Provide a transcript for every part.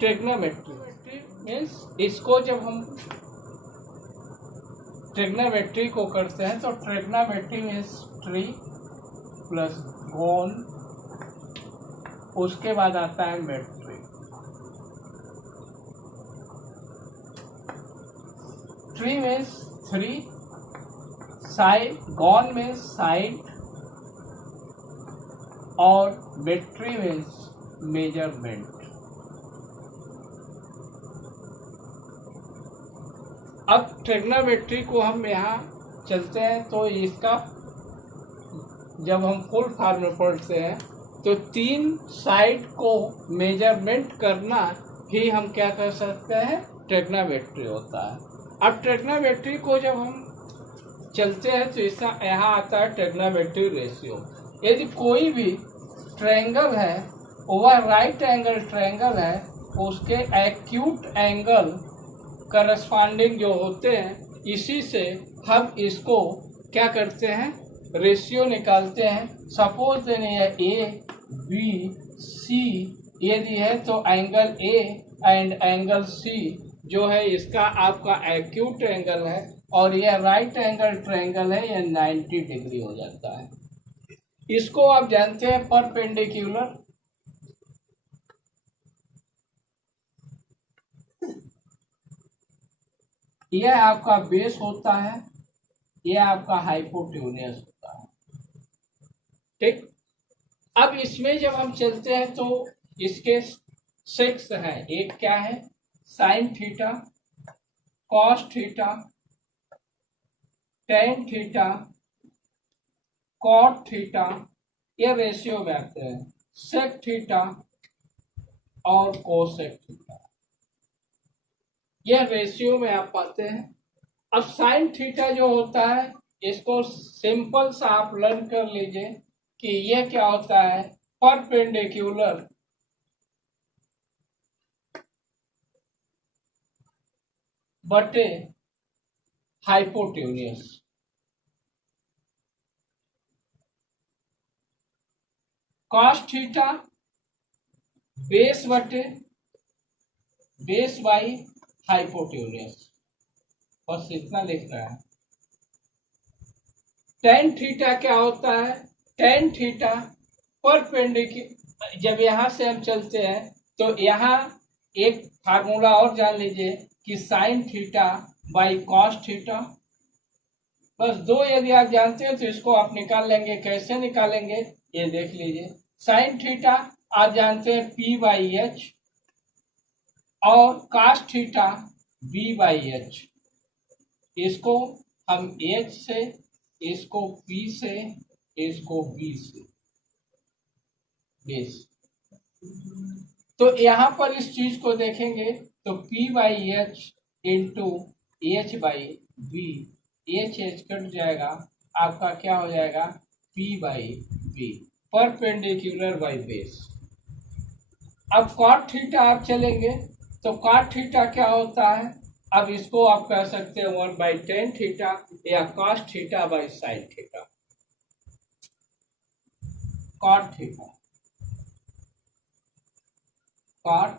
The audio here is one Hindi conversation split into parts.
ट्रिग्नोमेट्री मीन्स इसको जब हम ट्रिग्नोमेट्री को करते हैं तो ट्रिग्नोमेट्री मीन्स ट्री प्लस गोन, उसके बाद आता है मेट्री। ट्री मीन्स थ्री, साइड, गोन मीन्स साइड, और मेट्री मीन्स मेजरमेंट। अब ट्रिग्नोमेट्री को हम यहाँ चलते हैं तो इसका जब हम फुल फॉर्म में पढ़ते हैं तो तीन साइड को मेजरमेंट करना ही हम क्या कर सकते हैं, ट्रिग्नोमेट्री होता है। अब ट्रिग्नोमेट्री को जब हम चलते हैं तो इसका यहाँ आता है ट्रिग्नोमेट्री रेशियो। यदि कोई भी ट्रायंगल है वह राइट एंगल ट्रायंगल है, उसके एक्यूट एंगल करस्पॉन्डिंग जो होते हैं, इसी से हम इसको क्या करते हैं, रेशियो निकालते हैं। सपोज देने ए बी सी यदि है तो angle A and angle C जो है इसका आपका एक्यूट एंगल है, और यह राइट एंगल ट्रायंगल है, यह 90 डिग्री हो जाता है। इसको आप जानते हैं परपेंडिकुलर। यह आपका बेस होता है, यह आपका हाइपोटेन्यूस होता है। ठीक, अब इसमें जब हम चलते हैं तो इसके सेक्स हैं। एक क्या है, sine theta, cos theta, tan theta, cot theta, ये रेशियो में आते हैं। सेक थीटा और कोसेक थीटा, यह रेशियो में आप पाते हैं। अब साइन थीटा जो होता है इसको सिंपल सा आप लर्न कर लीजिए कि यह क्या होता है, परपेंडिकुलर बटे हाइपोटेन्यूस। कॉस थीटा बेस बटे बेस बाई हाइपोटेन्यूस, बस इतना लिख रहा है। टेन थीटा क्या होता है, टेन थीटा परपेंडिकुलर। जब यहां से हम चलते हैं तो यहाँ एक फार्मूला और जान लीजिए कि sine theta by cos theta, बस दो यदि आप जानते हैं तो इसको आप निकाल लेंगे। कैसे निकालेंगे ये देख लीजिए। साइन थीटा आप जानते हैं पी बाई एच, और cos theta B by H. इसको हम एच से, इसको पी से, इसको बी से बेस। तो यहाँ पर इस चीज को देखेंगे तो P by H into H by B, H H cut जाएगा, आपका क्या हो जाएगा, P by B, perpendicular by base. अब कॉट थीटा आप चलेंगे तो कॉट थीटा क्या होता है, अब इसको आप कह सकते हैं 1/10 थीटा या cos theta by sine theta. Cot theta, cot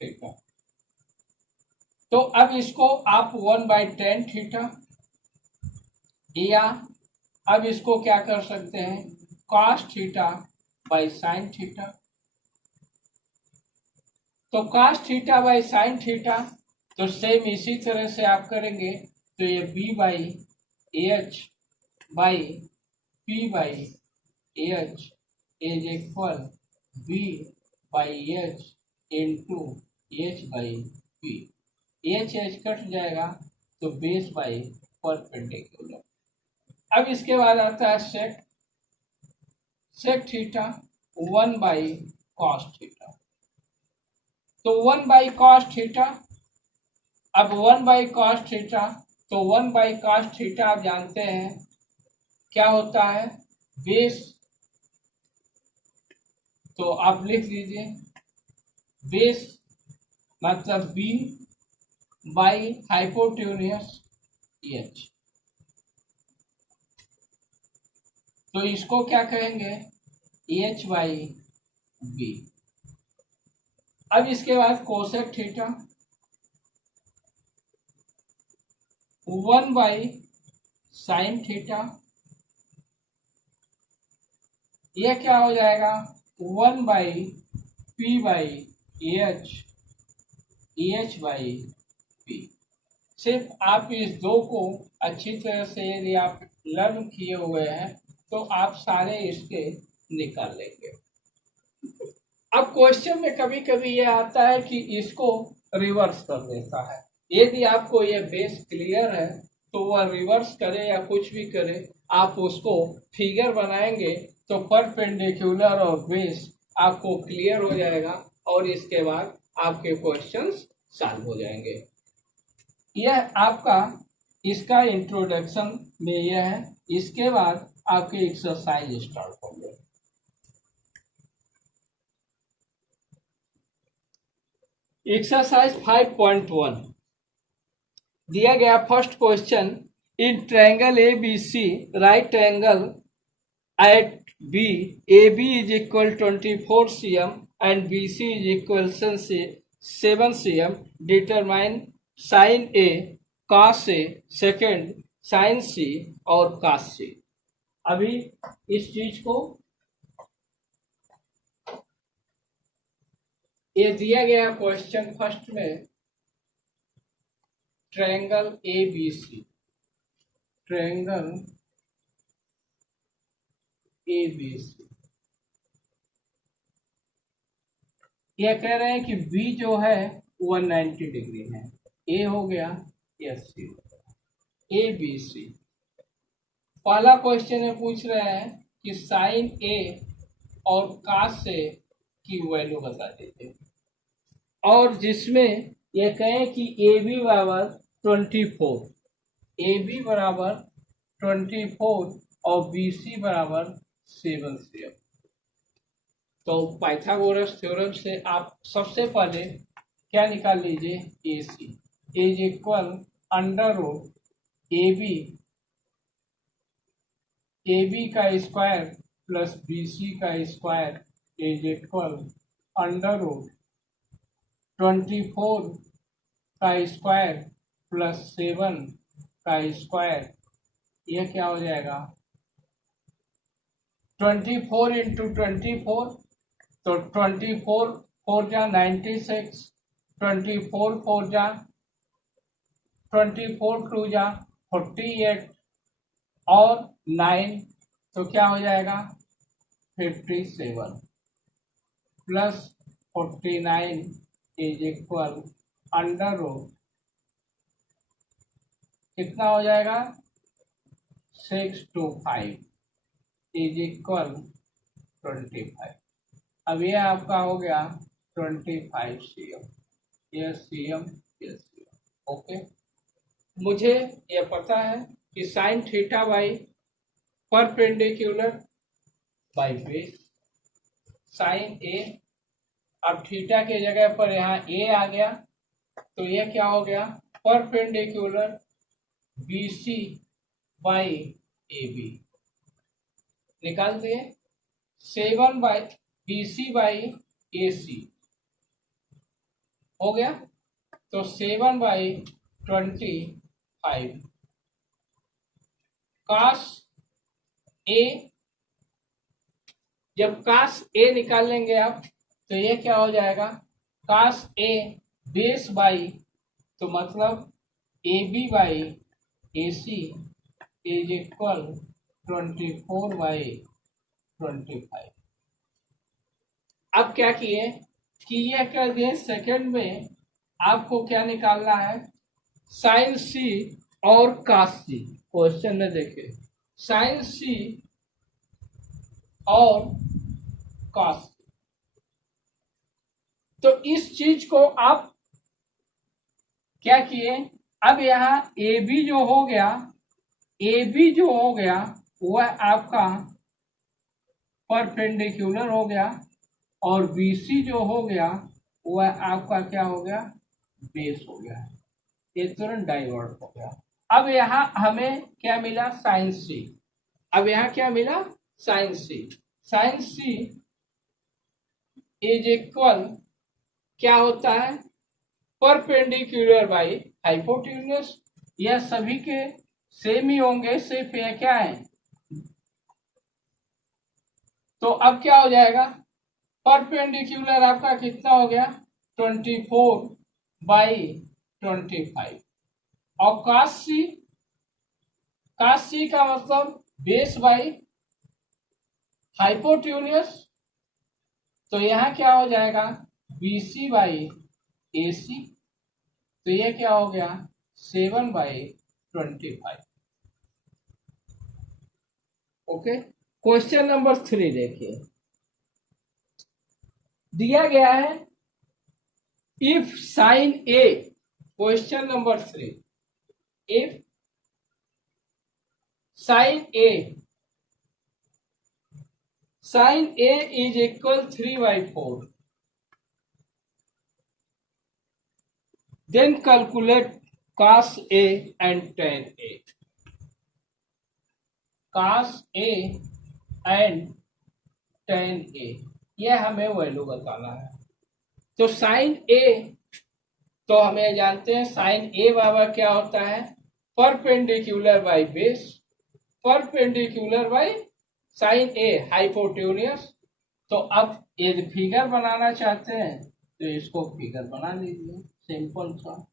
theta, तो अब इसको आप 1/10 थीटा, या अब इसको क्या कर सकते हैं, cos theta by sine theta. तो cos theta by sine theta तो सेम इसी तरह से आप करेंगे तो ये b by h by p by h is equal b by H into H by p. H H cut जाएगा तो बेस बाई परपेंडिकुलर। अब इसके बाद आता है sec, sec theta 1 by cos theta, तो 1 बाई कॉस थीटा। अब 1 बाई कॉस थीटा, तो 1 बाई कॉस थीटा आप जानते हैं क्या होता है, बेस। तो आप लिख लीजिए बेस मतलब बी बाई हाइपोटेन्यूस एच। तो इसको क्या कहेंगे, एच बाई बी। अब इसके बाद cosec theta 1 by sine theta, यह क्या हो जाएगा 1 by p by h by P. सिर्फ आप इस दो को अच्छी तरह से यदि आप लर्न किए हुए हैं तो आप सारे इसके निकाल लेंगे। अब क्वेश्चन में कभी कभी यह आता है कि इसको रिवर्स कर देता है। यदि आपको यह बेस क्लियर है तो वह रिवर्स करे या कुछ भी करे, आप उसको फिगर बनाएंगे तो परपेंडिकुलर और बेस आपको क्लियर हो जाएगा और इसके बाद आपके क्वेश्चंस सॉल्व हो जाएंगे। यह आपका इसका इंट्रोडक्शन में यह है। इसके बाद आपके एक्सरसाइज स्टार्ट होंगे। एक्सरसाइज 5.1 दिया गया first question, in triangle A B C right angle at B A B is equal 24 cm and B C is equal 7 cm, determine sine A cos A second sine C और कॉस सी। अभी इस चीज को ये दिया गया क्वेश्चन फर्स्ट में triangle A B C, triangle A B C, यह कह रहे हैं कि बी जो है 190 डिग्री है, ए हो गया एस सी हो गया, ए बी सी। पहला क्वेश्चन में पूछ रहे हैं कि साइन ए और कॉस ए की वैल्यू बता दीजिए, और जिसमें यह कहें कि ए बी बराबर 24, ए बी बराबर 24 और बी सी बराबर 7 cm। तो पाइथागोरस थ्योरम से आप सबसे पहले क्या निकाल लीजिए, A C is equal under root A B का स्क्वायर प्लस बी सी का square is equal under root 24 का स्क्वायर प्लस 7 का स्क्वायर, यह क्या हो जाएगा 24 इंटू 24, तो 24 4 जा 96, 24 4 जा 24 2 जा 48 और 9, तो क्या हो जाएगा 57 plus 49 is equal under root कितना हो जाएगा 625 इज इक्वल 25। अब ये आपका हो गया 25 cm, ये cm, ये cm। ओके, मुझे ये पता है कि sine theta by perpendicular by base sine A, अब थीटा के जगह पर यहाँ ए आ गया तो ये क्या हो गया perpendicular B C by A B, निकाल दिए 7 by B C by A C हो गया, तो 7 बाई 25 काश ए, जब काश ए निकाल लेंगे आप तो ये क्या हो जाएगा काश ए बेस बाई, तो मतलब A B by A C is equal 24 by 25। अब क्या किए कि यह कर दिए सेकंड में आपको क्या निकालना है साइन सी और कास सी। क्वेश्चन में देखिए साइन सी और कास सी, तो इस चीज को आप क्या किए, अब यहाँ ए बी जो हो गया, ए बी जो हो गया वह आपका परपेंडिकुलर हो गया और बी सी जो हो गया वह आपका क्या हो गया बेस हो गया, ये तुरंत डाइवर्ट हो गया। अब यहाँ हमें क्या मिला साइन सी, अब यहाँ क्या मिला sine C, sine C is equal क्या होता है, परपेंडिकुलर बाई हाइपोटेन्यूज। यह सभी के सेम ही होंगे, सिर्फ ये क्या है, तो अब क्या हो जाएगा, परपेंडिकुलर आपका कितना हो गया 24/25। और काश सी का मतलब बेस बाई हाइपोटेन्यूज, तो यहाँ क्या हो जाएगा BC/AC। तो ये क्या हो गया 7/25। ओके, क्वेश्चन नंबर 3 देखिए, दिया गया है if sine A, question number 3, if sine A is equal 3/4, then calculate cos A and tan A। cos A and tan A, यह हमें वैल्यू बताना है। तो साइन ए, तो हमें जानते हैं साइन ए बराबर क्या होता है, perpendicular by base, perpendicular by sine A hypotenuse. तो अब यदि फिगर बनाना चाहते हैं तो इसको फिगर बना लीजिए, सिंपल सा।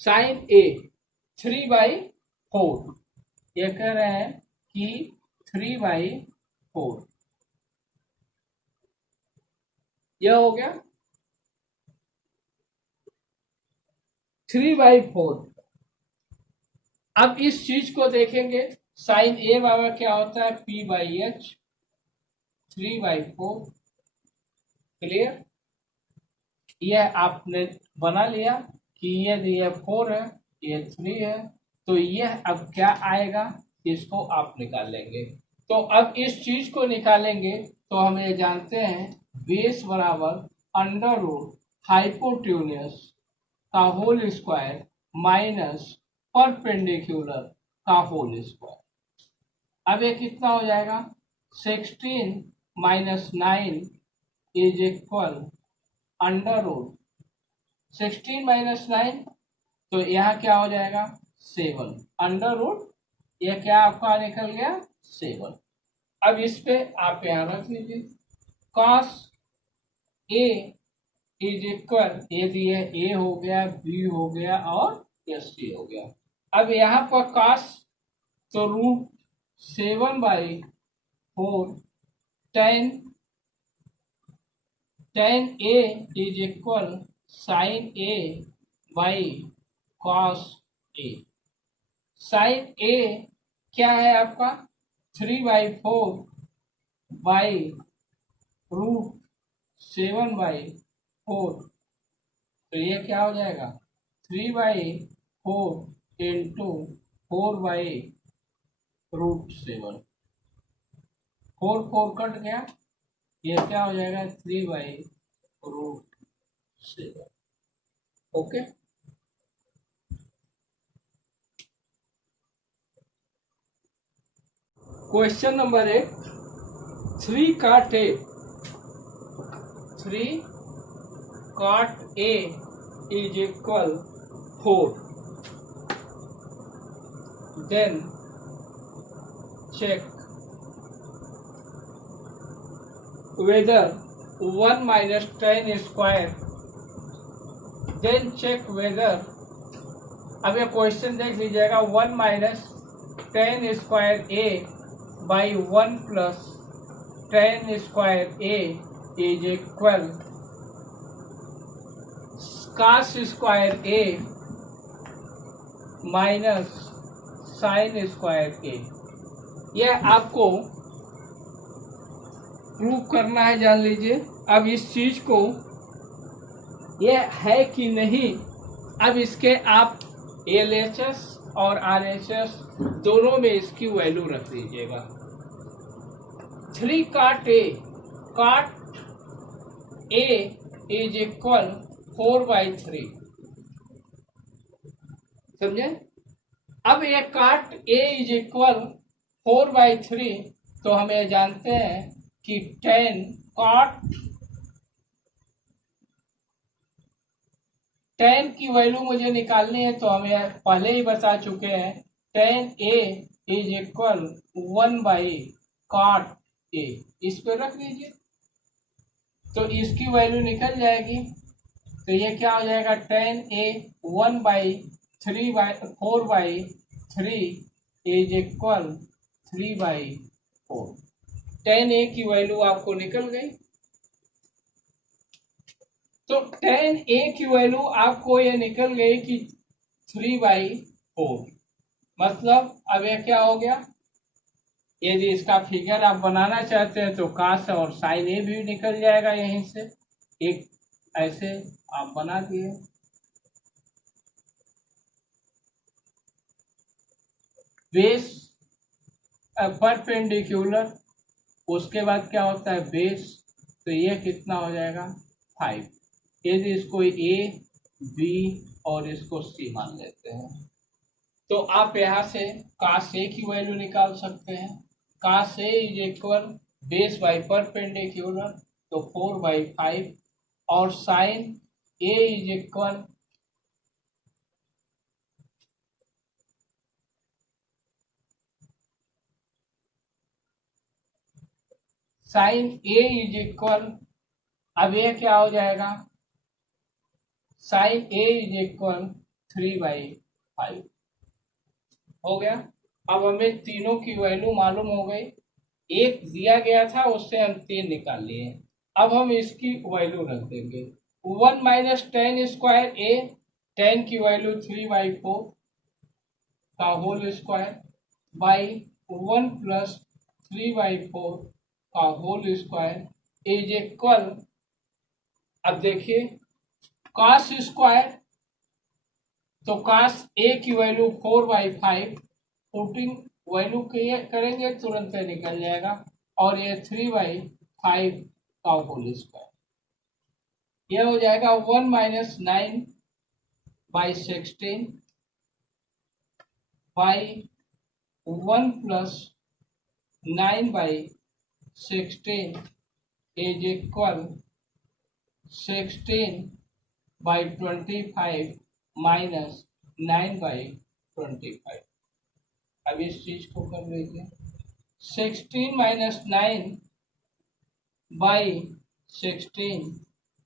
साइन ए 3/4, ये कह रहे हैं कि 3/4, यह हो गया 3/4। अब इस चीज को देखेंगे, साइन ए बराबर क्या होता है P/H 3/4। क्लियर, यह आपने बना लिया कि ये 4 है, ये 3 है, तो यह अब क्या आएगा, इसको आप निकालेंगे। तो अब इस चीज को निकालेंगे तो हम ये जानते हैं बेस बराबर अंडर रूट हाइपोटेन्यूज का होल स्क्वायर माइनस परपेंडिकुलर का होल स्क्वायर। अब ये कितना हो जाएगा 16 - 9 इज इक्वल अंडर रूट 16 - 9, तो यहाँ क्या हो जाएगा 7 अंडर रूट, यह क्या आपका निकल गया 7। अब इस पे आप यहाँ रख लीजिए, cos A इज इक्वल, ये दिए A हो गया, B हो गया और SC हो गया। अब यहाँ पर cos, तो root 7/4 tan A is equal sine A by cos A। Sine A क्या है आपका 3/4 बाई रूट 7/4, तो ये क्या हो जाएगा 3/4 इंटू 4/√7, 4 कट गया, ये क्या हो जाएगा 3/√7। Okay, question number 1, 3 cot A is equal 4, then check whether 1 minus tan square, then check whether, अब ये क्वेश्चन देख लीजिएगा, 1 minus tan square A by 1 plus tan square A is equal cos square A minus sin square A। यह आपको प्रूव करना है, जान लीजिए। अब इस चीज को यह है कि नहीं, अब इसके आप LHS और RHS दोनों में इसकी वैल्यू रख दीजिएगा। 3 cot A इज इक्वल 4/3, समझे। अब ये cot A इज इक्वल 4/3, तो हमें जानते हैं कि टेन की वैल्यू मुझे निकालनी है, तो हम यह पहले ही बता चुके हैं। Ten A is equal 1/cot ए, इस पे रख दीजिए तो इसकी वैल्यू निकल जाएगी। तो ये क्या हो जाएगा, tan A 4/3 is equal 3/4। Tan A की वैल्यू आपको निकल गई। तो टेन ए की वैल्यू आपको ये निकल गई कि 3/4। मतलब अब ये क्या हो गया, यदि इसका फिगर आप बनाना चाहते हैं तो काश और साइन ए भी निकल जाएगा यहीं से। एक ऐसे आप बना दिए। बेस परपेंडिकुलर, उसके बाद क्या होता है बेस, तो ये कितना हो जाएगा 5। यदि इसको ए बी और इसको सी मान लेते हैं तो आप यहाँ से काश ए की वैल्यू निकाल सकते हैं। Cos A is equal base by perpendicular, तो 4/5, और साइन ए इज इक्वल अब ये क्या हो जाएगा, साइन ए इज इक्वल 3/5 हो गया। अब हमें तीनों की वैल्यू मालूम हो गई। एक दिया गया था, उससे हम 3 निकाल लिए। अब हम इसकी वैल्यू रख देंगे। 1 - 10 स्क्वायर ए, 10 की वैल्यू 3/4 का होल स्क्वायर बाई 1 + 3/4 का होल स्क्वायर इज इक्वल, अब देखिए कॉस स्क्वायर, तो कॉस ए की वैल्यू 4/5, पुटिंग वैल्यू करेंगे तुरंत निकल जाएगा, और ये 3/5 का होल स्क्वायर, यह हो जाएगा 1 - 9/16 बाई 1 + 9/16 इज इक्वल 16/25 माइनस 9/25। अब इस चीज को कर लीजिए। 16 - 9/16 बाई 16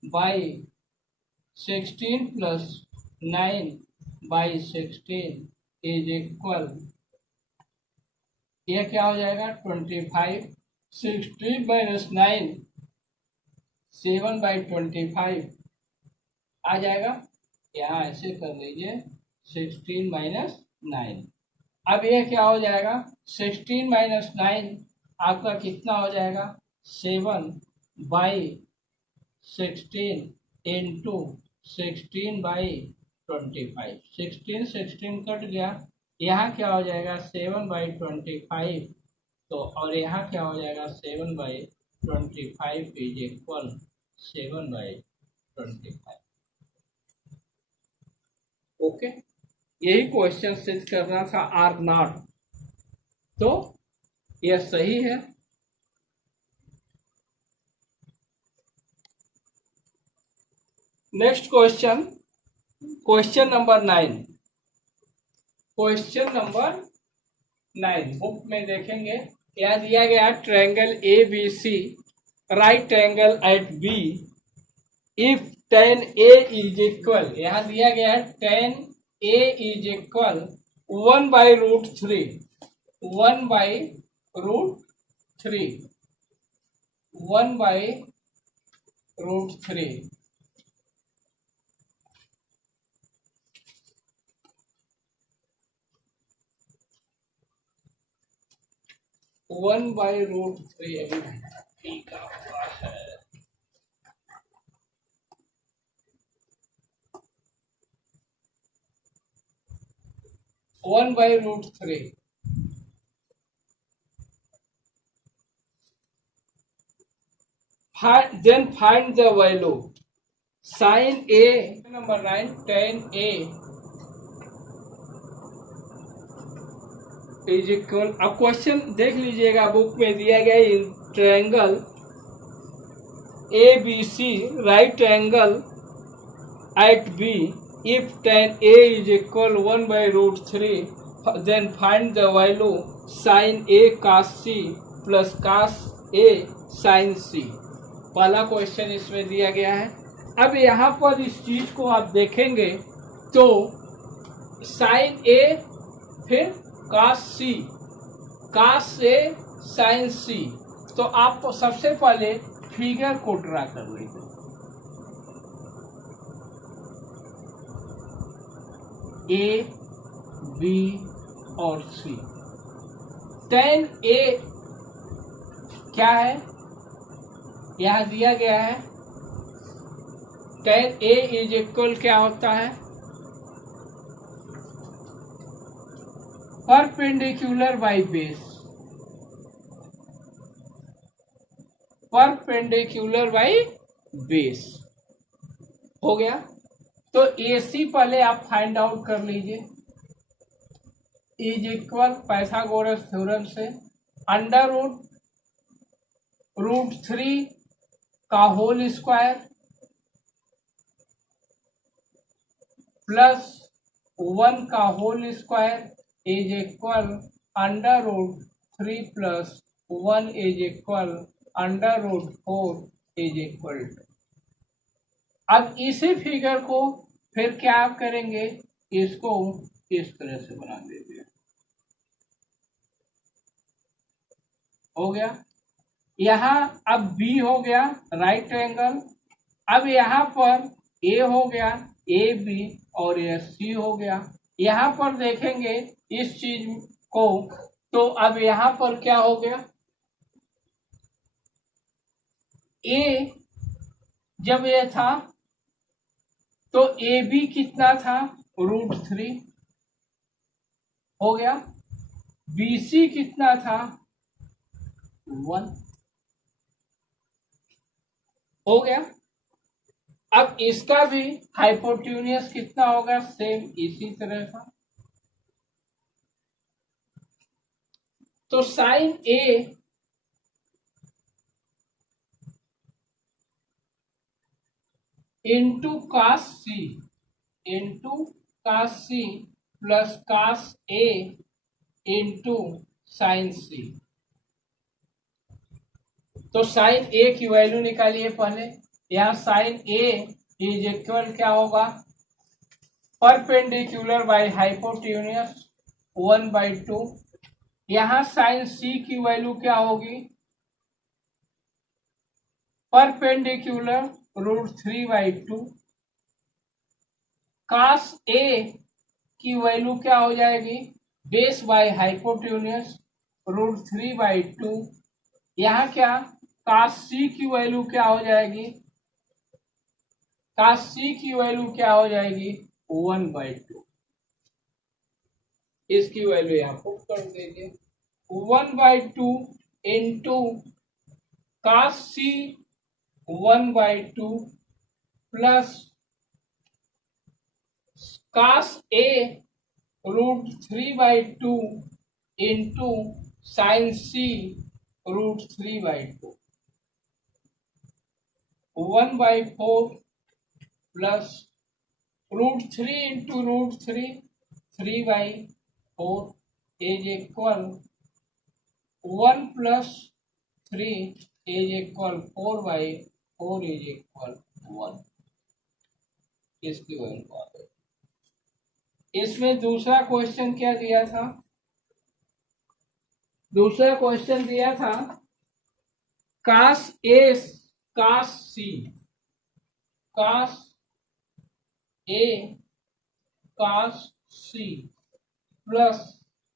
+ 9/16 इज इक्वल, यह क्या हो जाएगा 25। 16 - 9 7/25 आ जाएगा। यहाँ ऐसे कर लीजिए 16 - 9। अब ये क्या हो जाएगा, 16 - 9 आपका कितना हो जाएगा 7/16 इंटू 16/25। 16 कट गया, यहाँ क्या हो जाएगा 7/25, तो और यहाँ क्या हो जाएगा 7/25 इज इक्वल 7/25। ओके, यही क्वेश्चन सिद्ध करना था R0, तो यह सही है। Next question, question number 9। Question number 9 book में देखेंगे, यहाँ दिया गया triangle ABC, right angle at B, if tan A is equal, यहाँ दिया गया है tan A इज इक्वल 1/√3, 1/√3, 1/√3, ठीक है 1/√3। Then find the value sin A, number 9, tan A is equal, अब क्वेश्चन देख लीजिएगा बुक में दिया गया in triangle ABC right angle at B. If tan A is equal 1 by root 3, then find the value sin A cos C plus cos A sin C. पहला क्वेश्चन इसमें दिया गया है। अब यहाँ पर इस चीज को आप देखेंगे तो sin A फिर cos C, cos A sin C। तो आप सबसे पहले फिगर को ड्रा कर लीजिए। ए, बी और सी। tan A क्या है, यहां दिया गया है। tan A इज इक्वल क्या होता है, perpendicular by base, perpendicular by base हो गया। तो AC पहले आप फाइंड आउट कर लीजिए, इज इक्वल पाइथागोरस थ्योरम से अंडर रूट 3 का होल स्क्वायर प्लस 1 का whole square is equal under root 3 plus 1 is equal under root 4 is equal two. अब इसी फिगर को फिर क्या आप करेंगे, इसको इस तरह से बना दीजिए। हो गया। यहां अब B हो गया राइट एंगल। अब यहां पर A हो गया, AB और AC हो गया। यहां पर देखेंगे इस चीज को, तो अब यहां पर क्या हो गया, A जब ये था तो AB कितना था, रूट 3 हो गया। BC कितना था, 1 हो गया। अब इसका भी हाइपोटेन्यूज कितना होगा, सेम इसी तरह का। तो sine A into cos C into cos C plus cos A into sine C। तो साइन A की वैल्यू निकालिए पहले। यहाँ साइन A इज इक्वल क्या होगा, परपेंडिकुलर बाय हाइपोटेन्यूज 1/2। यहाँ साइन C की वैल्यू क्या होगी, परपेंडिकुलर रूट 3/2। कास A की वैल्यू क्या हो जाएगी, बेस बाय हाइपोटेन्यूज रूट 3/2। यहाँ क्या, कास C की वैल्यू क्या हो जाएगी, कास C की वैल्यू क्या हो जाएगी, 1/2। इसकी वैल्यू यहाँ पुट कर दीजिए, 1/2 into cos C 1/2 plus cos A root 3/2 into sine C root 3/2, 1/4 plus root 3 into root 3/4 is equal 1 plus 3 is equal 4/4 is equal 1। इसकी वैल्यू आ गई। इसमें दूसरा क्वेश्चन क्या दिया था, दूसरा क्वेश्चन दिया था cos A cos C, cos A cos C plus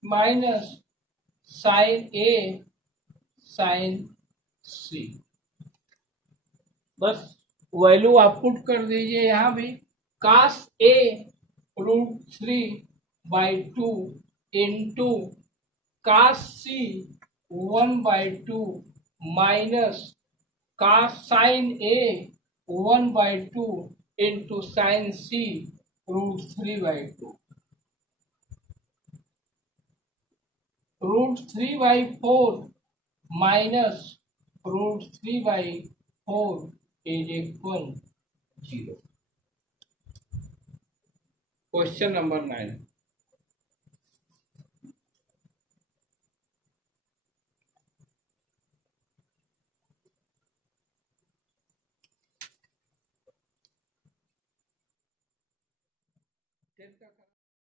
minus sine A sine C। बस वैल्यू आप पुट कर दीजिए। यहां भी cos A root 3/2 into cos C 1/2 minus cos sine A 1/2 into sine C root 3/2, root 3/4 minus root 3/4 is equal 0. Question number 9.